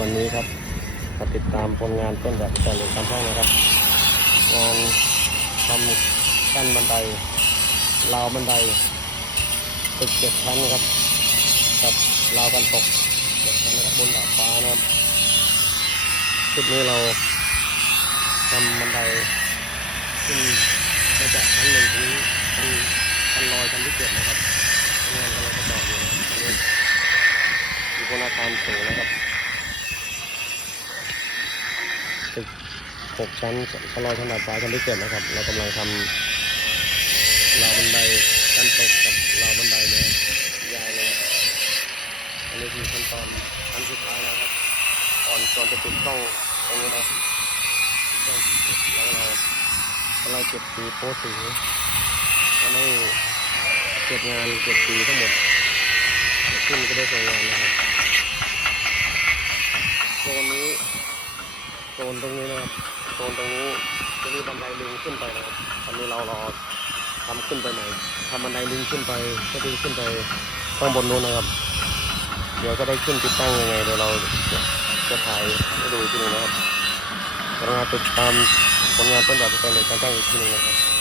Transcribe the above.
วันนี้ครับมาติดตามผลงานต้นแบบแต่เหล็กการช่างนะครับ งานทำกั้นบันไดราวบันไดตึกเจ็ดชั้นนะครับกับราวกันตกเจ็ดชั้นนะครับบนดาดฟ้านะครับชุดนี้เราทำบันไดขึ้นมาจากชั้นหนึ่งถึงชั้นชั้นลอยชั้นที่เจ็ดนะครับงานกำลังจะต่ออยู่นะครับอันนี้อยู่บนอาคารสูงนะครับ 6 ชั้นชั้ลอยชั้นดาดฟ้าชั้นที่เจ็ดนะครับ เรากำลังทำราวบันไดกันตกกับราวบันไดเนี่ยยาวเลยอันนี้คือขั้นตอนขั้นสุดท้ายนะครับก่อนก่อนจะติดกล้องตรงนี้นะแล้วเราเราเก็บสีโพสีทำให้เก็บงานเก็บสีทั้งหมดขึ้นก็ได้สวยงามนะครับ โซนตรงนี้นะครับโซนตรงนี้จะมีบันไดลิงขึ้นไปนะครับตอนนี้เรารอทำขึ้นไปใหม่ทำบันไดลิงขึ้นไปก็ดึงขึ้นไปข้างบนนู้นนะครับ เดี๋ยวก็ได้ขึ้นติดตั้งยังไงเดี๋ยวเราจะถ่ายให้ดูอีกทีหนึงนะครับกรุณาติดตามผลงานต้นแบบสแตนเลยการตั้งอีกทีหนึงนะครับ